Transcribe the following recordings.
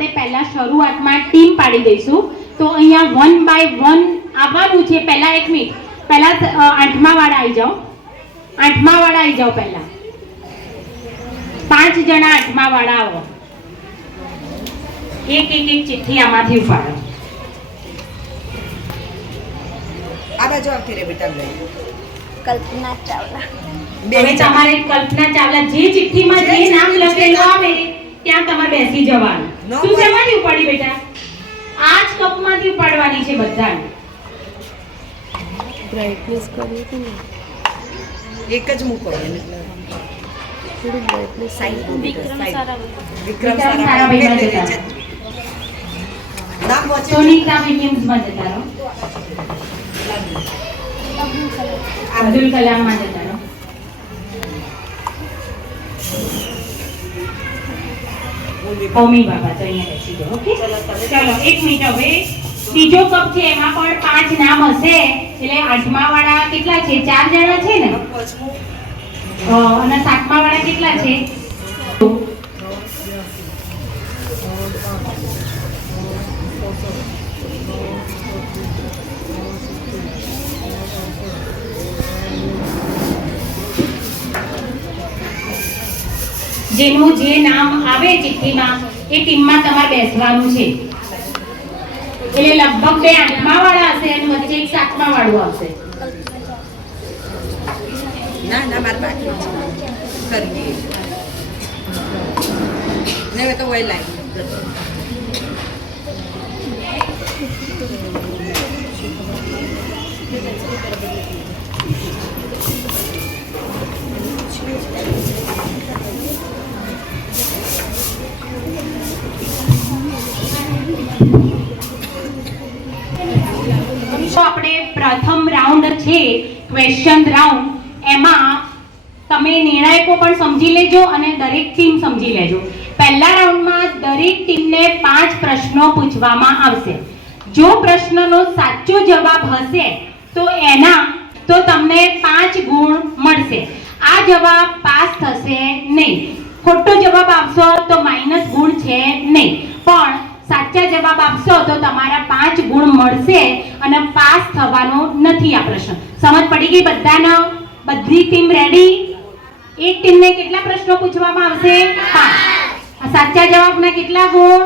આપણે પહેલા શરૂઆતમાં ટીમ પાડી દઈશું. તો અહીંયા 1 by 1 આવવાનું છે. પહેલા 1 મિનિટ, પહેલા 8મા વાળા આવી જાઓ. 8મા વાળા આવી જાઓ. પહેલા 5 જણા 8મા વાળા આવો. એક ચિઠ્ઠી આમાંથી ઉપાડો. આ બાજુ આવતી રે બેટા. કલ્પના ચાવલા. હવે તમારે કલ્પના ચાવલા જે ચિઠ્ઠીમાં જે નામ લખેલું આવે ત્યાં તમારે બેસી જવાનું. તું શેમાંથી ઉપાડી બેટા? આ જ કપમાંથી ઉપાડવાની છે બધાને. બ્રાઇટનેસ કરી હતી ને, એક જ મૂકો એટલે થોડી બ્રાઇટનેસ સાઈડ વિક્રમ સારાભાઈ. વિક્રમ સારાભાઈમાં જતા રહો. નામ વાંચો. સોનિકા વિલિયમ્સમાં જતા રહો. અબ્દુલ કલામમાં જતા રહો. હોમી બાબા તો અહીંયા બેસી જાઓ. ઓકે, ચલો 1 મિનિટ. હવે બીજો કપ છે, એમાં પણ 5 નામ હશે. એટલે 8મા વાળા કેટલા છે? 4 જણા છે ને. અને 7મા વાળા કેટલા છે? જેનું જે નામ આવે ચિઠ્ઠીમાં એ ટીમમાં તમારે બેસવાનું છે. એટલે લગભગ 2 8મા વાળા હશે અને વચ્ચે એક 7મા વાળું આવશે. ના ના માર બાકી છે કરી ને હવે તો વઈ લાઈ. તો આપણે પ્રથમ રાઉન્ડ છે ક્વેશ્ચન રાઉન્ડ. એમાં તમે નિર્ણાયકો પણ સમજી લેજો અને દરેક ટીમ સમજી લેજો. પહેલા રાઉન્ડમાં દરેક ટીમને 5 પ્રશ્નો પૂછવામાં આવશે. જો પ્રશ્નનો સાચો જવાબ હશે તો તમને 5 ગુણ મળશે. આ જવાબ પાસ થશે નહીં. ખોટો જવાબ આપશો તો માઈનસ ગુણ છે નહીં, પણ સાચા જવાબ આપશો તો તમારા 5 ગુણ મળશે અને પાસ થવાનો નથી આ પ્રશ્ન. સમજ પડી ગઈ બધાને? બધી ટીમ રેડી? એક ટીમને કેટલા પ્રશ્નો પૂછવામાં આવશે? 5. સાચા જવાબના કેટલા ગુણ?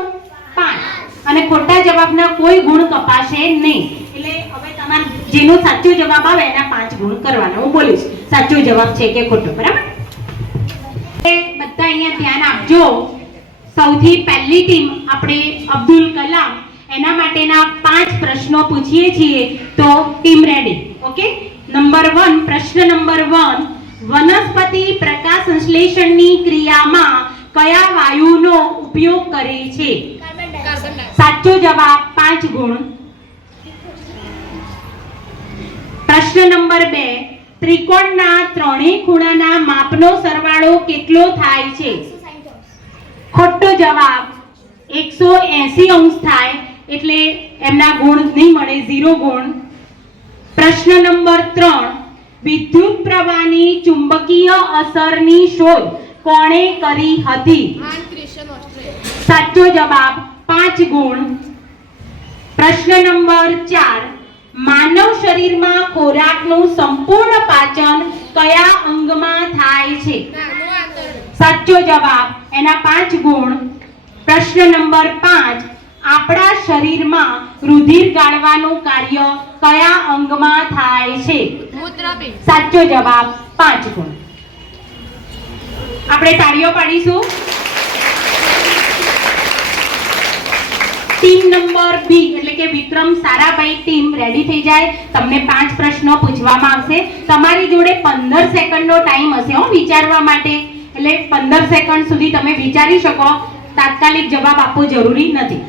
5. અને ખોટા જવાબના કોઈ ગુણ કપાશે નહીં. એટલે હવે તમારે જેનો સાચો જવાબ આવે એના 5 ગુણ કરવાના. હું બોલીશ સાચો જવાબ છે કે ખોટો. બરાબર? બધા અહીંયા ધ્યાન આપજો. સૌથી પહેલી ટીમ આપણે અબ્દુલ કલામ, એના માટેના 5 પ્રશ્નો પૂછીએ છીએ. તો ટીમ રેડી? ઓકે. નંબર 1, પ્રશ્ન નંબર 1, વનસ્પતિ પ્રકાશ સંશ્લેષણની ક્રિયામાં કયા વાયુનો ઉપયોગ કરે છે? સાચો જવાબ 5 ગુણ. પ્રશ્ન નંબર 2, ત્રિકોણના ત્રણેય ખૂણાના માપનો સરવાળો કેટલો થાય છે? ખોટો જવાબ 180 અંશ થાય, એટલે એમના ગુણ નહીં મળે, 0 ગુણ. પ્રશ્ન નંબર 3, વિદ્યુત પ્રવાહની ચુંબકીય અસરની શોધ કોણે કરી હતી? સાચો જવાબ 5 ગુણ. પ્રશ્ન નંબર 4, માનવ શરીરમાં ખોરાકનું સંપૂર્ણ પાચન કયા અંગમાં થાય છે? સાચો જવાબ, એના 5 ગુણ. પ્રશ્ન નંબર 5, આપણા શરીરમાં રુધિર ગાળવાનું કાર્ય કયા અંગમાં થાય છે? સાચો જવાબ 5 ગુણ. આપણે તાળીઓ પાડીશું. ટીમ નંબર બી એટલે કે વિક્રમ સારાભાઈ ટીમ રેડી થઈ જાય. તમને 5 પ્રશ્નો પૂછવામાં આવશે. તમારી જોડે 15 સેકન્ડનો ટાઈમ હશે વિચારવા માટે. એટલે 15 સેકન્ડ સુધી તમે વિચારી શકો. તાત્કાલિક જવાબ આપવો જરૂરી નથી.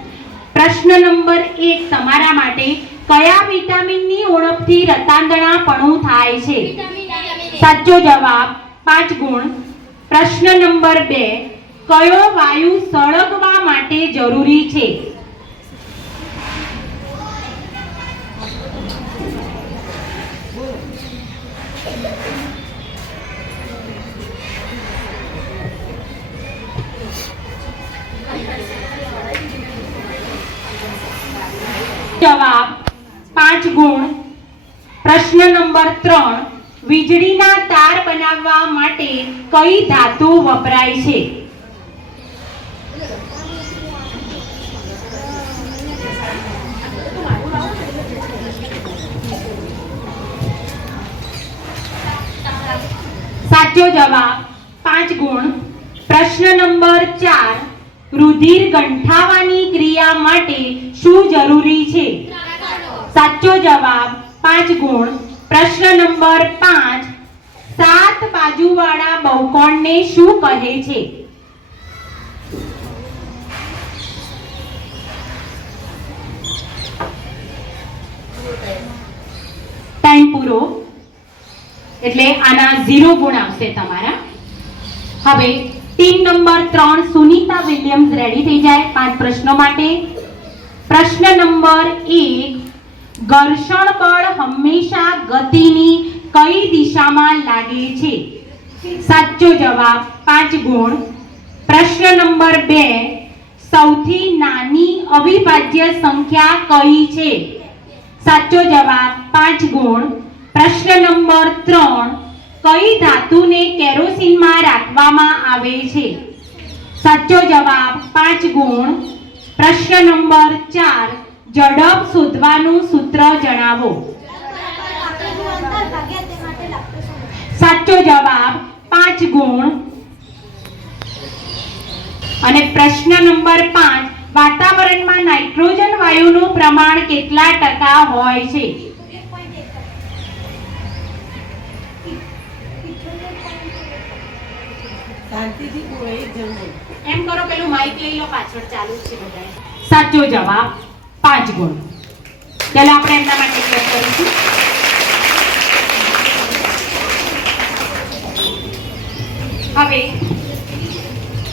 પ્રશ્ન નંબર 1 તમારા માટે, કયા વિટામિનની ઉણપથી રતાંગણાપણું થાય છે? સાચો જવાબ 5 ગુણ. પ્રશ્ન નંબર 2, કયો વાયુ સળગવા માટે જરૂરી છે? જવાબ 5 ગુણ. પ્રશ્ન નંબર 3, વીજળીના તાર બનાવવા માટે કઈ ધાતુ વપરાય છે? સાચો જવાબ 5 ગુણ. પ્રશ્ન નંબર 4, રુધિર ગંઠાવાની ક્રિયા માટે શું જરૂરી છે? સાચો જવાબ 5 ગુણ. પ્રશ્ન નંબર 5, 7 બાજુવાળા બહુકોણને શું કહે છે? ટાઈમ પૂરો, એટલે આના 0 ગુણ આવશે તમારા. હવે team number 3 Sunita Williams ready થઈ જાય 5 પ્રશ્નો માટે. પ્રશ્ન નંબર 1, ઘર્ષણ બળ હંમેશા ગતિની કઈ દિશામાં લાગે છે? સાચો જવાબ 5 ગુણ. પ્રશ્ન નંબર 2, સૌથી નાની અવિભાજ્ય સંખ્યા કઈ છે? સાચો જવાબ 5 ગુણ. પ્રશ્ન નંબર 3, કઈ ધાતુને કેરોસીનમાં રાખવામાં આવે છે? સાચો જવાબ 5 ગુણ. પ્રશ્ન નંબર 4, ઝડપ શોધવાનું સૂત્ર જણાવો. સાચો જવાબ 5 ગુણ. અને પ્રશ્ન નંબર 5, વાતાવરણમાં નાઇટ્રોજન વાયુનું પ્રમાણ કેટલા ટકા હોય છે? એમ કરો, પેલું માઈક લઈ લો, પાછળ ચાલુ છે બધાય. સાચો જવાબ 5 ગુણ. ચાલો આપણે એમના માટે ક્લેપ કરીશું. હવે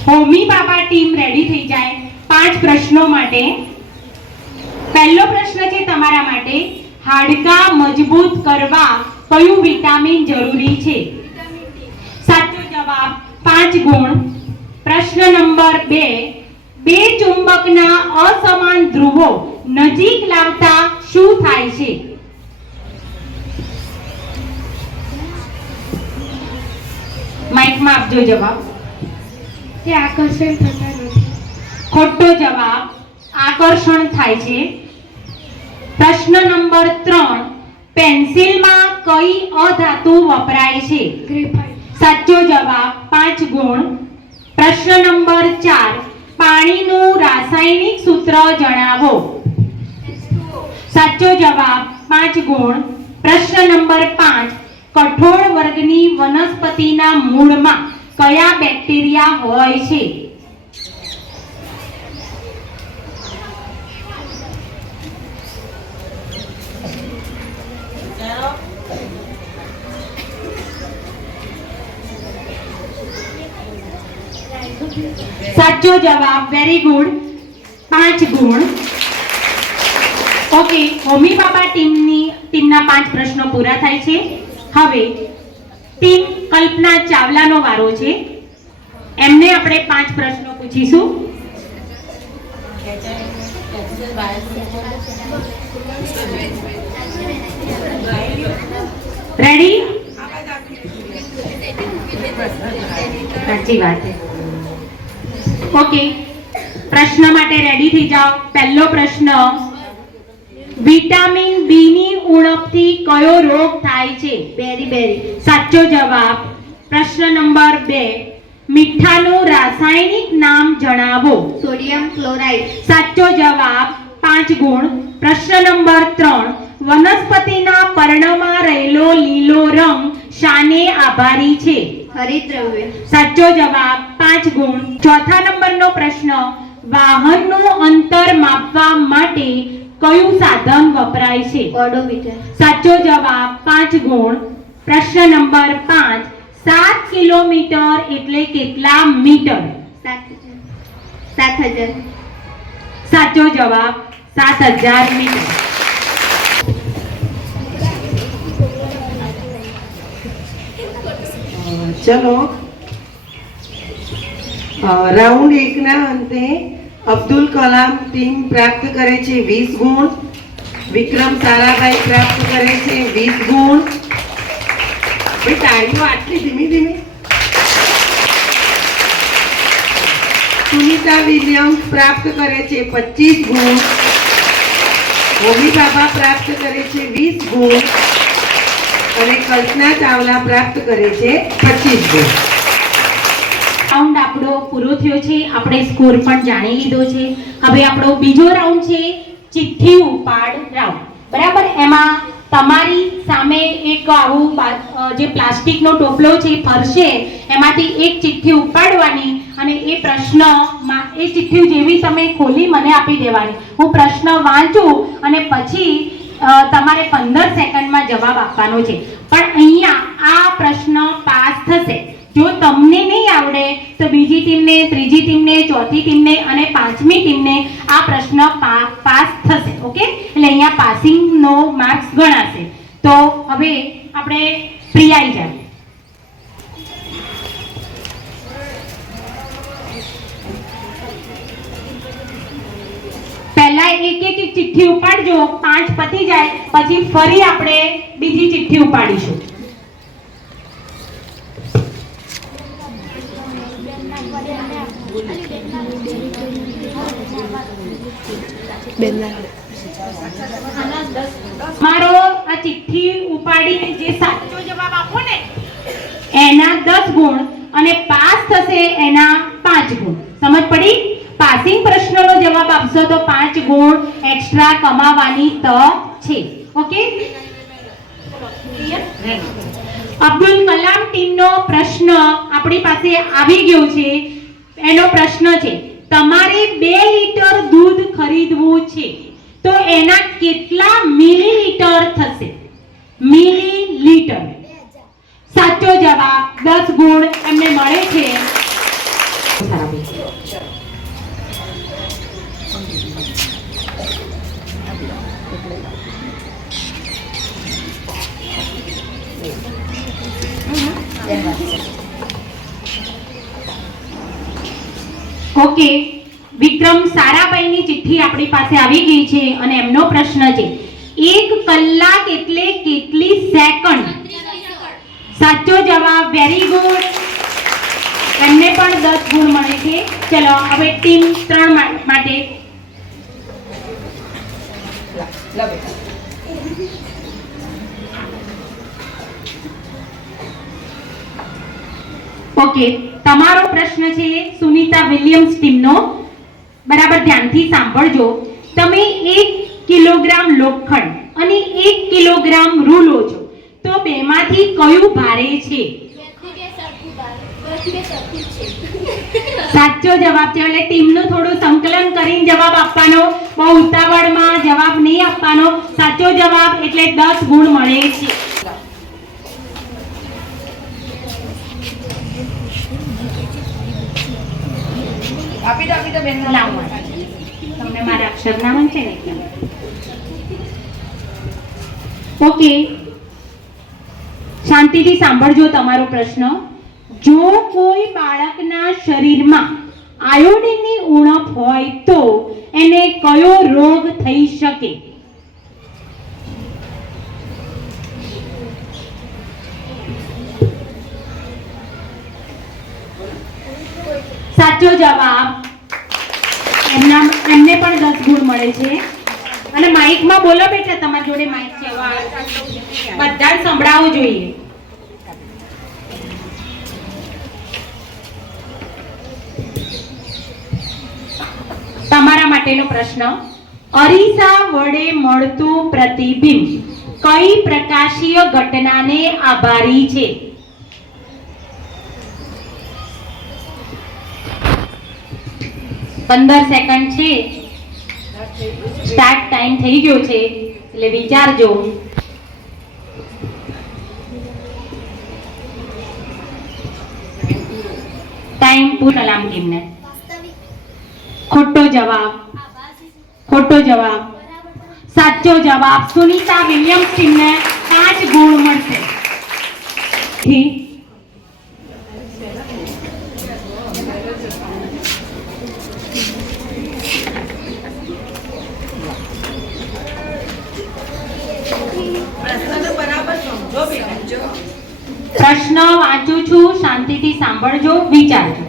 હોમી બાબા ટીમ રેડી થઈ જાય 5 પ્રશ્નો માટે. પહેલો પ્રશ્ન છે તમારા માટે, હાડકાં મજબૂત કરવા કયું વિટામિન જરૂરી છે? સાચો જવાબ 5 ગુણ. પ્રશ્ન નંબર 2, બે ચુંબકના અસમાન ધ્રુવો નજીક લાવતા શું થાય છે? માઈકમાં આપજો જવાબ. તે આકર્ષણ થતા નથી. ખોટો જવાબ, આકર્ષણ થાય છે. પ્રશ્ન નંબર 3, પેન્સિલમાં કઈ અધાતુ વપરાય છે? ગ્રેફાઇટ. સાચો જવાબ 5 ગુણ. પ્રશ્ન નંબર 4, પાણીનું રાસાયણિક સૂત્ર જણાવો. સાચો જવાબ 5 ગુણ. પ્રશ્ન નંબર 5, કઠોળ વર્ગની વનસ્પતિના મૂળમાં કયા બેક્ટેરિયા હોય છે? સાચો જવાબ, વેરી ગુડ, 5 ગુણ. ઓકે, હોમી બાબા ટીમના 5 પ્રશ્નો પૂરા થાય છે. હવે ટીમ કલ્પના ચાવલાનો વારો છે. એમને આપણે 5 પ્રશ્નો પૂછીશું. રેડી? સાચી વાત છે. ઓકે, પ્રશ્ન માટે રેડી થઈ જાઓ. પહેલો પ્રશ્ન, વિટામિન બી ની ઉણપથી કયો રોગ થાય છે? બેરી. સાચો જવાબ. પ્રશ્ન નંબર 2, મીઠાનું રાસાયણિક નામ જણાવો. Sodium chloride. સાચો જવાબ, 5 ગુણ. પ્રશ્ન નંબર 3, વનસ્પતિના પર્ણમાં રહેલો લીલો રંગ શાને આભારી છે? હરિતદ્રવ્ય. સાચો જવાબ, 5 ગુણ. ચોથા નંબરનો પ્રશ્ન, વાહનનું અંતર માપવા માટે કયું સાધન વપરાય છે? ઓડોમીટર. સાચો જવાબ, 5 ગુણ. પ્રશ્ન નંબર 5, 7 કિલોમીટર એટલે કેટલા મીટર? 7,000. સાચો જવાબ, 7,000 મીટર. ચલો, રાઉન્ડ 1 ના અંતે અબ્દુલ કલામ ટીમ પ્રાપ્ત કરે છે 20 ગુણ વિક્રમ સારાભાઈ પ્રાપ્ત કરે છે 20 ગુણ. ભાઈ તાળીઓ આટલી ધીમી ધીમી. સુનિતા વિલિયમ્સ પ્રાપ્ત કરે છે 25 ગુણ. હોમી બાબા પ્રાપ્ત કરે છે 20 ગુણ અને કલ્પના ચાવલા પ્રાપ્ત કરે છે 25 ગુણ. રાઉન્ડ આપણો પૂરો થયો છે. આપણે સ્કોર પણ જાણી લીધો છે. હવે આપણો બીજો રાઉન્ડ છે ચિઠ્ઠી ઉપાડ રાઉન્ડ. બરાબર, એમાં તમારી સામે એક આવું જે પ્લાસ્ટિકનો ટોપલો છે ફરશે, એમાંથી એક ચિઠ્ઠી ઉપાડવાની અને એ પ્રશ્નમાં એ ચિઠ્ઠી જેવી તમે ખોલી મને આપી દેવાની. હું પ્રશ્ન વાંચું અને પછી તમારે 15 સેકન્ડમાં જવાબ આપવાનો છે. પણ અહીંયા આ પ્રશ્ન પાસ થશે. જો તમને નહીં આવડે તો બીજી ટીમને, ત્રીજી ટીમને, ચોથી ટીમને અને પાંચમી ટીમને આ પ્રશ્ન પાસ થશે. ઓકે, એટલે અહીંયા પાસિંગનો માર્ક્સ ગણાશે. તો હવે આપણે પ્રિયા આવી જાય. પહેલા એક એક ચિઠ્ઠી ઉપાડજો, 5 પતી જાય પછી ફરી આપણે બીજી ચિઠ્ઠી ઉપાડીશું. મારો આ ચિઠ્ઠી ઉપાડીને જે સાચો જવાબ આપો ને એના 10 ગુણ અને પાસ થશે એના 5 ગુણ. સમજ પડી? પાસિંગ પ્રશ્નનો જવાબ આપશો તો 5 ગુણ એક્સ્ટ્રા કમાવાની તક છે. ઓકે, અબ્દુલ કલામ ટીમનો પ્રશ્ન આપણી પાસે આવી ગયો છે. એનો પ્રશ્ન છે, તમારે 2 લીટર દૂધ ખરીદવું છે તો એના કેટલા મિલીલીટર થશે? મિલીલીટર. સાચો જવાબ 10 ગુણ એમને મળે છે. ઓકે, વિક્રમ સારાભાઈની ચિઠ્ઠી આપણી પાસે આવી ગઈ છે અને એમનો પ્રશ્ન છે, 1 કલાક એટલે કેટલી સેકન્ડ? સાચો જવાબ, વેરી ગુડ. એમને પણ 10 ગુણ મળે છે. ચલો હવે ટીમ 3 માટે. ઓકે, તમારો પ્રશ્ન છે સુનિતા વિલિયમ્સ ટીમનો. બરાબર ધ્યાનથી સાંભળજો. તમે 1 કિલોગ્રામ લોખંડ અને 1 કિલોગ્રામ રૂ લો છો તો બેમાંથી કયું ભારે છે? સાચો જવાબ છે. એટલે ટીમનું થોડું સંકલન કરીને જવાબ આપવાનો, બહુ ઉતાવળમાં જવાબ નહીં આપવાનો. સાચો જવાબ એટલે 10 ગુણ મળે છે. આપી દો બેન. લાવો, તમને મારા અક્ષર ના વંચે ને એટલે. ઓકે, શાંતિથી સાંભળજો તમારો પ્રશ્ન. જો કોઈ બાળકના શરીરમાં આયોડિનની ઉણપ હોય તો એને કયો રોગ થઈ શકે? સાચો જવાબ, એમને પણ 10 ગુણ મળે છે. અને માઇકમાં બોલો બેટા, તમારી જોડે માઇક છે, બધા સંભળાવવું જોઈએ. તમારા માટેનો પ્રશ્ન, અરીસા વડે મળતું પ્રતિબિંબ કઈ પ્રકાશીય ઘટનાને આભારી છે? પંદર સેકન્ડ છે. સ્ટાર્ટ ટાઈમ થઈ ગયો છે એટલે વિચારજો. ટાઈમ પૂરો. કલામ ટીમને ખોટો જવાબ. ખોટો જવાબ. સાચો જવાબ. સુનિતા વિલિયમ્સ ટીમને 5 ગુણ મળશે. શાંતિથી સાંભળજો, વિચારજો.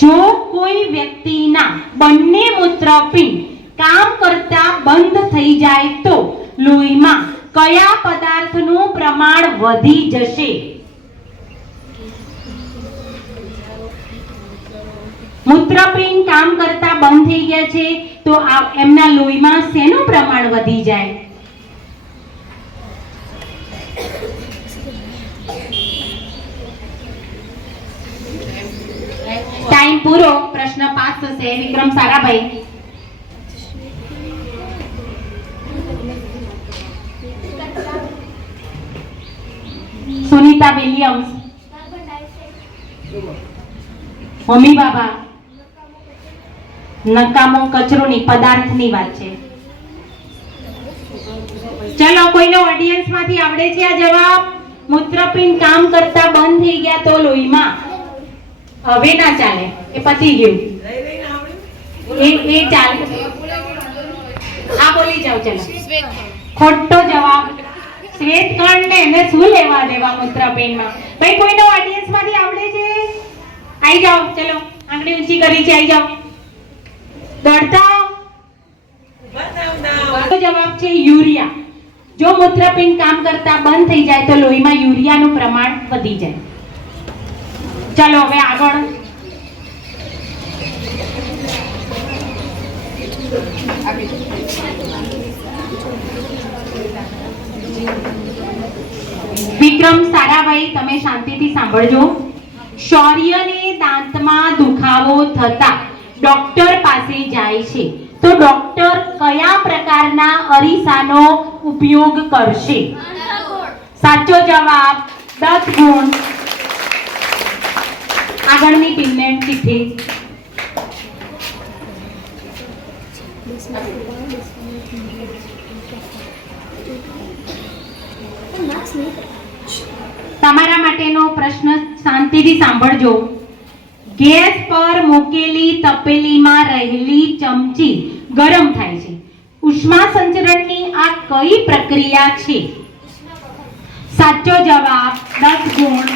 જો કોઈ વ્યક્તિના બંને મૂત્રપિંડ કામ કરતા બંધ થઈ જાય તો લોહીમાં કયા પદાર્થનું પ્રમાણ વધી જશે? મૂત્રપિંડ કામ કરતા બંધ થઈ ગયા છે તો એમના લોહીમાં શેનું પ્રમાણ વધી જાય? ટાઈમ પૂરો. પ્રશ્ન પાસ થશે. વિક્રમ સારાભાઈ. સુનીતા વિલિયમ્સ. મમ્મી બાબા. નકામો કચરોની પદાર્થની વાત છે. ચલો, કોઈને ઓડિયન્સ માંથી આવડે છે આ જવાબ? મૂત્રપિંડ કામ કરતા બંધ થઈ ગયા તો લોહીમાં. હવે ના ચાલે, એ પતી ગયું. એ ચાલે. આ બોલી જાવ. ચલો, ખોટો જવાબ. શ્વેતકણ ને એને શું લેવા દેવા મૂત્રપિંડમાં? ભાઈ, કોઈને ઓડિયન્સ માંથી આવડે છે? આવી જાઓ. ચલો, આંગળી ઊંચી કરી છે, આવી જાઓ. દોડતા. જવાબ છે યુરિયા. જો મૂત્રપિંડ કામ કરતા બંધ થઈ જાય તો લોહીમાં યુરિયાનું પ્રમાણ વધી જાય. ચાલો હવે આગળ. વિક્રમ સારાભાઈ, તમે શાંતિથી સાંભળજો. શૌર્યને દાંતમાં દુખાવો થતા ડોક્ટર પાસે જાય છે તો ડોક્ટર કયા પ્રકારના અરીસાનો ઉપયોગ કરશે? સાચો જવાબ 10 ગુણ. આગળની ટીમને ચિઠ્ઠી. તમારા માટેનો પ્રશ્ન શાંતિથી સાંભળજો. ગેસ પર મૂકેલી તપેલીમાં રહેલી ચમચી ગરમ થાય છે. ઉષ્મા સંચરણની આ કઈ પ્રક્રિયા છે? સાચો જવાબ 10 ગુણ.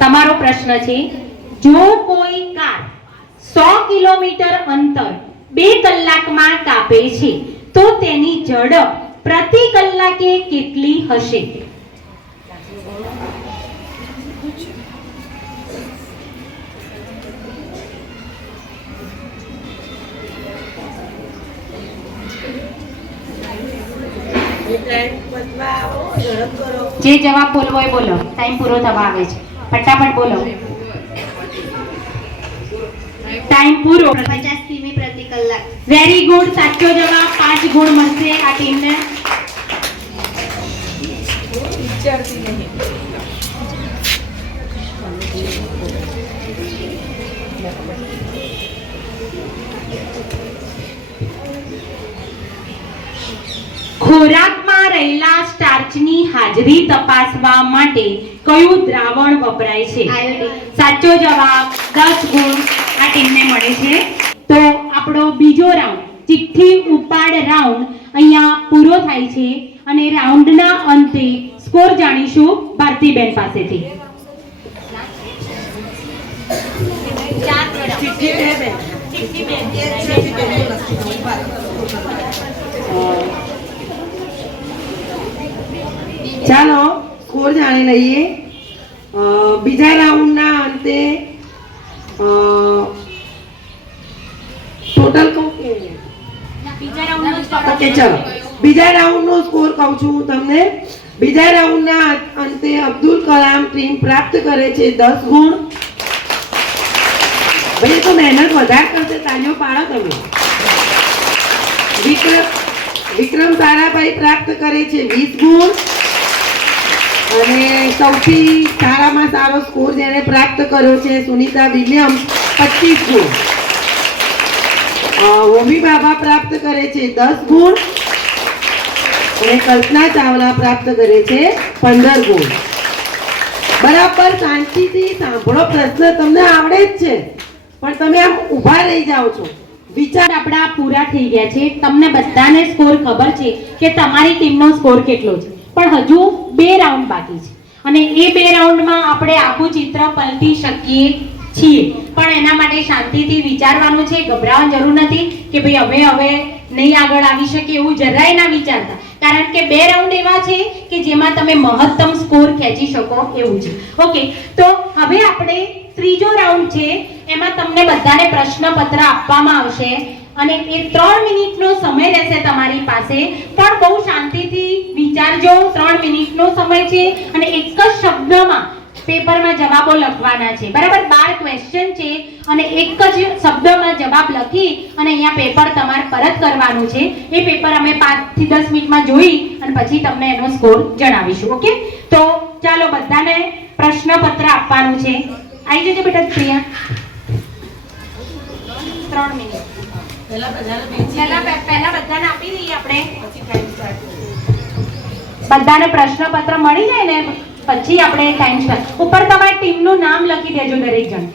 તમારો પ્રશ્ન છે, જો કોઈ કાર 100 કિલોમીટર અંતર 2 કલાકમાં કાપે છે તો તેની ઝડપ પ્રતિ કલાકે કેટલી હશે? જે જવાબ બોલવો એ બોલો. ટાઈમ પૂરો થવા આવે છે. ફટાફટ બોલો. ટાઈમ પૂરો. 50 કિમી પ્રતિ કલાક. Very good. સાચો જવાબ. 5 ગુણ મળશે આ ટીમને. ખોરાકમાં રહેલા સ્ટાર્ચની હાજરી તપાસવા માટે કયું દ્રાવણ વપરાય છે? આયોડિન. સાચો જવાબ. 10 ગુણ આ ટીમને મળે છે. તો આપણો બીજો રાઉન્ડ, ચિઠ્ઠી ઉપાડ રાઉન્ડ અહીંયા પૂરો થાય છે અને રાઉન્ડના અંતે સ્કોર જાણીશું ભારતીબેન પાસેથી. ચાલો સ્કોર જાણી લઈએ. બીજા રાઉન્ડના અંતે ટોટલ કહું કે ઓકે, ચલો બીજા રાઉન્ડનો સ્કોર કહું છું તમને. બીજા રાઉન્ડના અંતે અબ્દુલ કલામ ટીમ પ્રાપ્ત કરે છે 10 ગુણ. ભાઈ તો મહેનત વધારે કરશે, તાળીઓ પાડો તમે. વિક્રમ સારાભાઈ પ્રાપ્ત કરે છે 20 ગુણ. અને સૌથી સારામાં સારો સ્કોર જેને પ્રાપ્ત કર્યો છે સુનીતા વિલિયમ્સ 25 ગુણ. હોમી બાબા પ્રાપ્ત કરે છે 10 ગુણ અને કલ્પના ચાવલા પ્રાપ્ત કરે છે 15 ગુણ. બરાબર શાંતિથી સાંભળો. પ્રશ્ન તમને આવડે જ છે, પણ તમે આમ ઊભા રહી જાઓ છો. વિચાર આપણા પૂરા થઈ ગયા છે. તમને બધાને સ્કોર ખબર છે કે તમારી ટીમનો સ્કોર કેટલો છે, પણ હજુ 2 રાઉન્ડ બાકી છે અને એ 2 રાઉન્ડમાં આપણે આખું ચિત્ર પલટી શકીએ છીએ. પણ એના માટે શાંતિથી વિચારવાનું છે. ગભરાવાની જરૂર નથી કે ભાઈ હવે નહીં આગળ આવી શકે એવું જરાય ના વિચારતા, કારણ કે 2 રાઉન્ડ એવા છે કે જેમાં તમે મહત્તમ સ્કોર ખેંચી શકો એવું છે. ઓકે, તો હવે આપણે ત્રીજો રાઉન્ડ છે. એમાં તમને બધાને પ્રશ્નપત્ર આપવામાં આવશે અને એ 3 મિનિટનો સમય રહેશે તમારી પાસે. પણ બહુ શાંતિથી વિચારજો. 3 મિનિટનો સમય છે અને એક જ શબ્દમાં પેપરમાં જવાબો લખવાના છે. બરાબર? 12 ક્વેશ્ચન છે અને એક જ શબ્દમાં જવાબ લખી અને અહીંયા પેપર તમારે પરત કરવાનું છે. એ પેપર અમે 5 થી 10 મિનિટમાં જોઈ અને પછી તમને એનો સ્કોર જણાવીશું. ઓકે, તો ચાલો બધાને પ્રશ્નપત્ર આપવાનું છે. આવી જજો બેટા પ્રિયા. 3 મિનિટ પહેલા બધાને આપી દઈએ આપણે. બધાને પ્રશ્નપત્ર મળી જાય ને પછી આપણે ટાઈમ સ્ટાર્ટ. ઉપર તમારી ટીમનું નામ લખી દેજો દરેક જણ.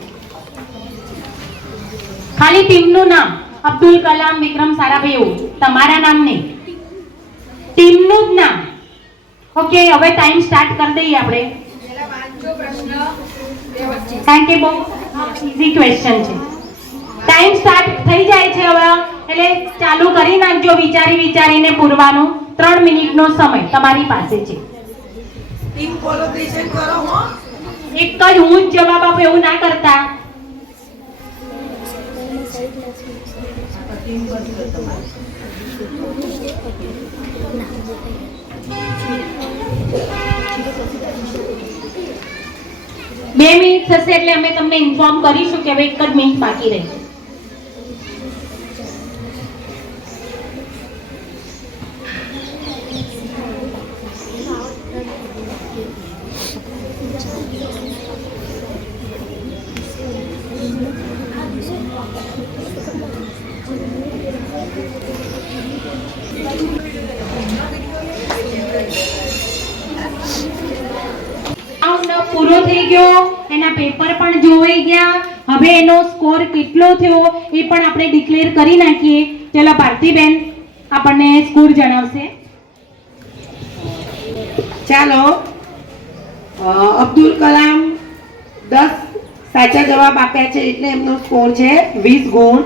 ખાલી ટીમનું નામ. અબ્દુલ કલામ, વિક્રમ સારાભાઈ એવું તમારા નામ નહીં, ટીમનું જ નામ. ઓકે, હવે ટાઈમ સ્ટાર્ટ કરી દઈએ આપણે, કારણ કે બહુ ઈઝી ક્વેશ્ચન છે. ટાઈમ સ્ટાર્ટ થઈ જાય છે હવે, એટલે ચાલુ કરી નાખજો. વિચારીને પૂરવાનું. 3 મિનિટનો સમય તમારી પાસે છે. ટીમ કોલેબોરેશન કરો હો. એક જ હું જ જવાબ આપું એવું ના કરતા. બે મિનિટ થશે એટલે અમે તમને ઇન્ફોર્મ કરીશું કે હવે 1 જ મિનિટ બાકી રહી. પૂરો થઈ ગયો, એના પેપર પણ જોવાઈ ગયા. હવે એનો સ્કોર કેટલો થયો એ પણ આપણે ડિક્લેર કરી નાખીએ. ચલો ભારતીબેન આપણને સ્કોર જણાવશે. ચાલો. અબ્દુલ કલામ 10 સાચા જવાબ આપ્યા છે એટલે એમનો સ્કોર છે 20 ગુણ.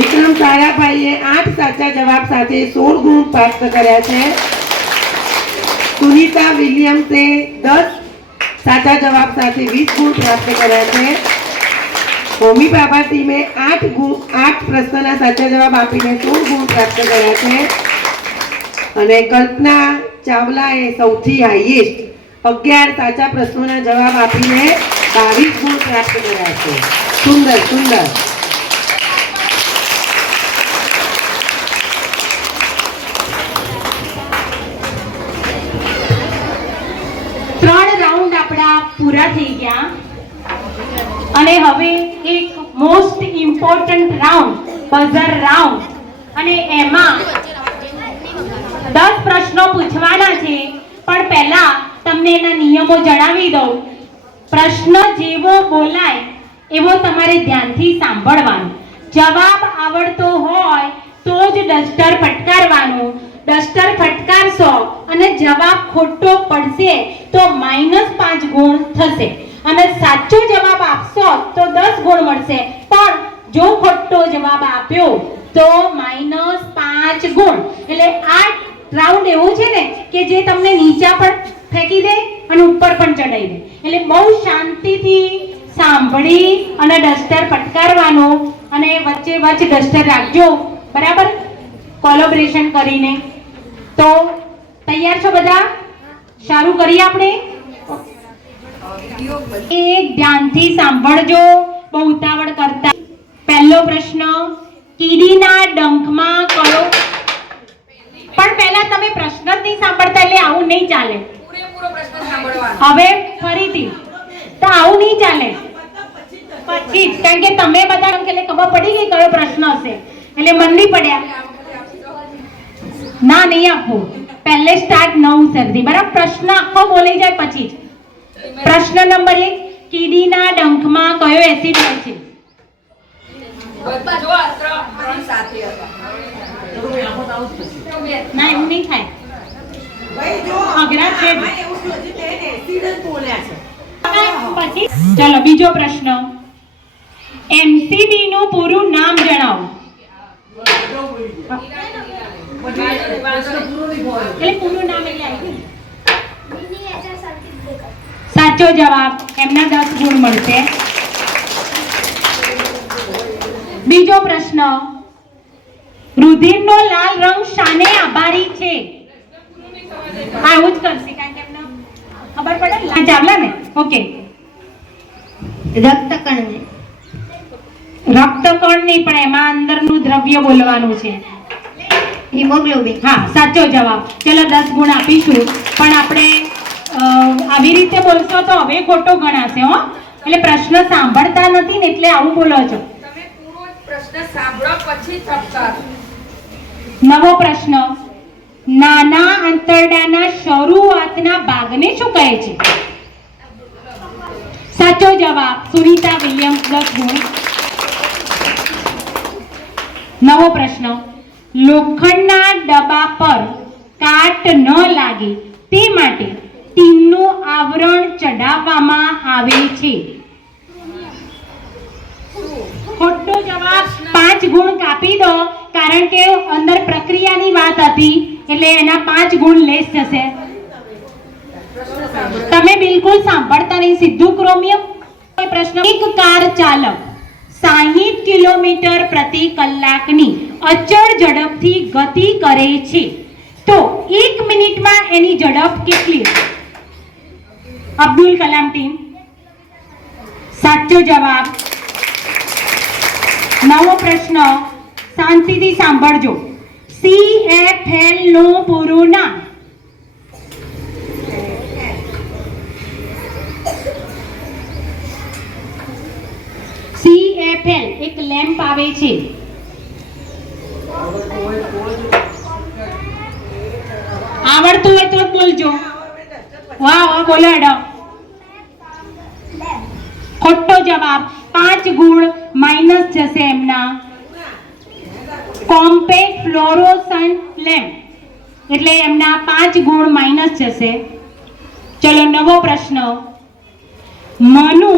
વિક્રમ સારાભાઈએ 8 સાચા જવાબ સાથે 16 ગુણ પ્રાપ્ત કર્યા છે. સુનિતા વિલિયમ્સે 10 સાચા જવાબ સાથે 20 ગુણ પ્રાપ્ત કર્યા છે. હોમી બાબા ટીમે 8 પ્રશ્નના સાચા જવાબ આપીને 16 ગુણ પ્રાપ્ત કર્યા છે. અને કલ્પના ચાવલાએ સૌથી હાઈએસ્ટ 11 સાચા પ્રશ્નોના જવાબ આપીને 22 ગુણ પ્રાપ્ત કર્યા છે. સુંદર સુંદર. પૂરા થઈ ગયા અને હવે એક most important round, buzzer round, અને એમાં 10 પ્રશ્નો પૂછવાના છે. પણ પહેલા તમને એના નિયમો જણાવી દઉં. પ્રશ્ન જેવો બોલાય એવો તમારે ધ્યાનથી સાંભળવાનું. જવાબ આવડતો હોય તો જ ડસ્ટર ફટકારવાનું. ડસ્ટર ફટકારશો અને જવાબ ખોટો પડશે તો -5 ગુણ થશે અને સાચો જવાબ આપશો તો 10 ગુણ મળશે. પણ જો ખોટો જવાબ આપ્યો તો -5 ગુણ. એટલે આ રાઉન્ડ એવો છે ને કે જે તમને નીચા પણ ફેંકી દે અને ઉપર પણ ચડાવી દે. એટલે બહુ શાંતિથી સાંભળી અને ડસ્ટર ફટકારવાનું અને વચ્ચે ડસ્ટર રાખજો. બરાબર? કોલેબોરેશન કરીને. તો તૈયાર છો બધા? સારું કરીએ આપણે. એક ધ્યાનથી સાંભળજો, બહુ ઉતાવળ કરતા. પહેલો પ્રશ્ન, કીડીના ડંખમાં કયો? પણ પહેલા તમે પ્રશ્ન જ નહીં સાંભળતા એટલે આવું નહીં ચાલે. પૂરેપૂરો પ્રશ્ન સાંભળવાનો. હવે ફરીથી તો આવું નહીં ચાલે. પછી કારણ કે તમે બધા એટલે ખબર પડી ગઈ કયો પ્રશ્ન હશે એટલે મન નહીં પડ્યા. ના, નહીં આપવું. પહેલે સ્ટાર્ટ 9 સુધી, બરાબર? પ્રશ્ન આખો બોલાઈ જાય પછી જ. પ્રશ્ન નંબર 1, કીડીના ડંખમાં કયો એસિડ હોય છે? ત્રણ સાથે હતા. ના, એવું નહીં થાય. અઘરા છે. પછી ચલો બીજો પ્રશ્ન, એમસીબી નું પૂરું નામ જણાવો. એટલે પૂરું નામ એટલે આવ્યું. સાચો જવાબ, એમના 10 ગુણ મળશે. બીજો પ્રશ્ન, રુધિરનો લાલ રંગ શાને આભારી છે? આવું જ કરશે કારણ કે એમને ખબર પડે ને. ચાવલા ને? ઓકે. રક્તકણને. રક્તકણ નહીં, પણ એમાં અંદરનું દ્રવ્ય બોલવાનું છે. હિમોગ્લોબિન. હા, સાચો જવાબ. ચલો 10 ગુણ આપીશું, પણ આપણે આવી રીતે બોલશો તો હવે ખોટો ગણાશે હો. એટલે પ્રશ્ન સાંભળતા નથી ને એટલે આવું બોલો છો. તમે પૂરો પ્રશ્ન સાંભળો પછી ચર્ચા. નવો પ્રશ્ન, નાના આંતરડાના શરૂઆતના ભાગને શું કહે છે? સાચો જવાબ, સુનીતા વિલિયમ્સ, 10 ગુણ. નવો પ્રશ્ન, લોખંડના ડબ્બા પર કાટ ન લાગે તે માટે ટીનનું આવરણ ચડાવવામાં આવે છે. ખોટો જવાબ, 5 ગુણ કાપી દો કારણ કે અંદર પ્રક્રિયાની વાત હતી એટલે એના 5 ગુણ લેસ થશે. તમે બિલકુલ સાંભળતા નહીં, સીધું ક્રોમિયમ. પ્રશ્ન, એક કાર ચાલક 60 કિલોમીટર પ્રતિ કલાકની અચળ ઝડપથી ગતિ કરે છે તો 1 મિનિટમાં એની ઝડપ કેટલી? અબ્દુલ કલામ ટીમ. સાચો જવાબ. નવો પ્રશ્ન, શાંતિથી સાંભળજો. CFL નું પૂરું નામ? CFL એક લેમ્પ આવે છે. આવડતું હોય તો જ બોલજો. વાહ વાહ, બોલો એડો. ખોટો જવાબ, 5 ગુણ માઇનસ જશે એમના. કોમ્પેક્ટ ફ્લોરોસન્ટ લેમ્પ એટલે એમના 5 ગુણ માઇનસ જશે. ચલો નવો પ્રશ્ન, મનુ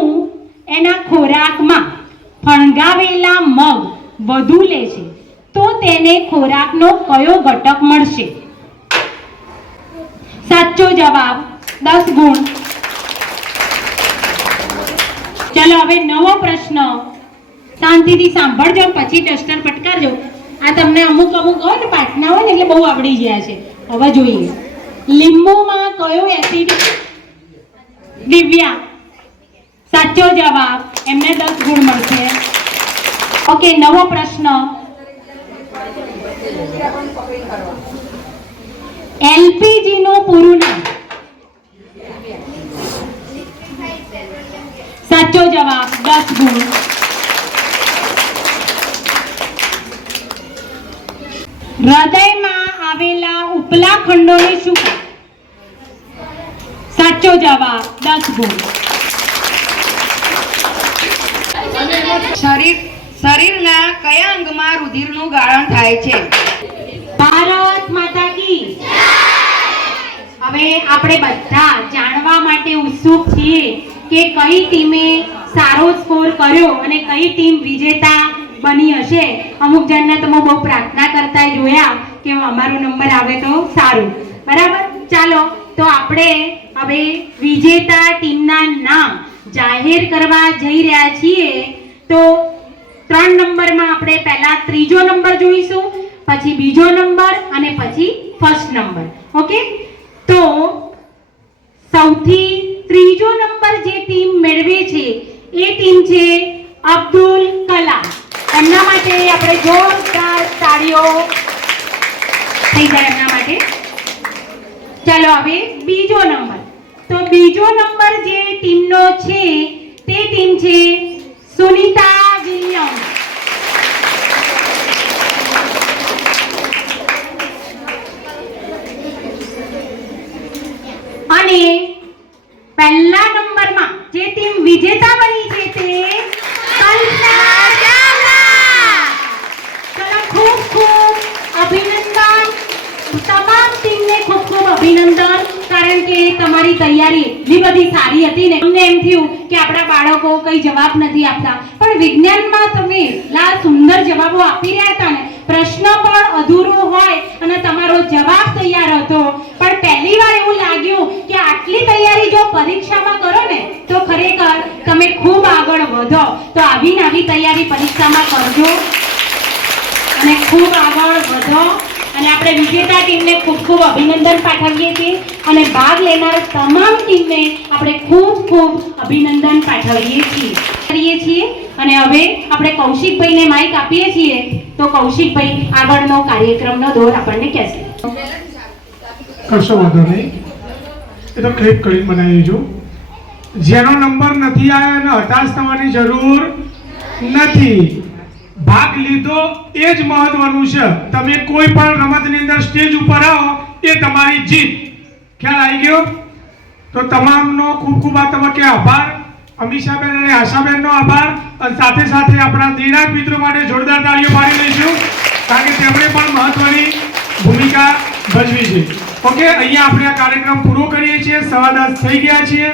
એના ખોરાકમાં ફણગાવેલા મગ વધુ લે છે તો તેને ખોરાકનો કયો ઘટક મળશે? સાચો જવાબ, 10 ગુણ. ચલો હવે નવો પ્રશ્ન, શાંતિથી સાંભળજો પછી ડસ્ટર પટકારજો. આ તમને અમુક હોય ને પાઠના હોય ને એટલે બહુ આવડી ગયા છે. હવે જોઈએ, લીંબુમાં કયો એસિડ? દિવ્યા. સાચો જવાબ, એમને 10 ગુણ મળશે. ઓકે, નવો પ્રશ્ન, LPG નું પૂરું નામ? સાચો જવાબ, 10 ગુણ. હૃદયમાં આવેલા ઉપલા ખંડોને શું કહે? સાચો જવાબ, 10 ગુણ. શરીરના કયા અંગમાં રુધિરનું ગાળણ થાય છે? ભારત માતા કી. હવે આપણે બધા જાણવા માટે ઉત્સુક છીએ કે કઈ ટીમે સારો સ્કોર કર્યો અને કઈ ટીમ વિજેતા બની હશે. અમુક જણને તો હું બહુ પ્રાર્થના કરતા જોયા કે અમારો નંબર આવે તો સારું, બરાબર? ચાલો તો આપણે હવે વિજેતા ટીમના નામ જાહેર કરવા જઈ રહ્યા છીએ. તો 3 નંબરમાં આપણે પહેલા ત્રીજો નંબર જોઈશું, પછી બીજો નંબર અને પછી ફર્સ્ટ નંબર. ઓકે, તો સૌથી ત્રીજો નંબર જે ટીમ મેળવે છે એ ટીમ છે અબ્દુલ કલામ. એમના માટે આપણે જોરદાર તાળીઓ થઈ જાય એમના માટે. ચાલો હવે બીજો નંબર. તો બીજો નંબર જે ટીમનો છે તે ટીમ છે સુનીતા વિલિયમ્સ. અભિનંદન, કારણ કે તમારી તૈયારી એટલી બધી સારી હતી ને અમને એમ થયું કે આપણા બાળકો કઈ જવાબ નથી આપતા, પણ વિજ્ઞાનમાં તમે એટલા સુંદર જવાબો આપી રહ્યા હતા ને, પ્રશ્ન પણ અધૂરો હોય અને તમારો જવાબ તૈયાર હતો, પણ પહેલી વાર એવું લાગ્યું કે આટલી તૈયારી જો પરીક્ષામાં કરો ને તો ખરેખર તમે ખૂબ આગળ વધો. તો આવી ને આવી તૈયારી પરીક્ષામાં કરજો અને ખૂબ આગળ વધો. અને આપણે વિજેતા ટીમને ખૂબ ખૂબ અભિનંદન પાઠવીએ છીએ અને ભાગ લેનાર તમામ ટીમને આપણે ખૂબ ખૂબ અભિનંદન પાઠવીએ છીએ. અને હવે આપણે કૌશિકભાઈને માઇક આપીએ છીએ, તો કૌશિકભાઈ આગળનો કાર્યક્રમનો દોર આપણને કહેશે. કશો વાંધો નહીં, એ તો ક્લિક કરી બનાવી જો. જેનો નંબર નથી આવ્યો એને હતાશ થવાની જરૂર નથી. ભાગ લીધો એ જ મહત્વનું છે. તમે કોઈ પણ રમતની અંદર સ્ટેજ ઉપર આવો એ તમારી જીત. ખ્યાલ આવી ગયો? તો તમામનો ખૂબ ખૂબ આ તબક્કે આભાર. અમીષાબેન અને આશાબેનનો આભાર. અને સાથે સાથે આપણા નિર્ણાયક મિત્રો માટે જોરદાર તાળીઓ પાડી લઈશું, કારણ કે તેમણે પણ મહત્વની ભૂમિકા ભજવી છે. ઓકે, અહીંયા આપણે આ કાર્યક્રમ પૂરો કરીએ છીએ. 10:15 થઈ ગયા છીએ.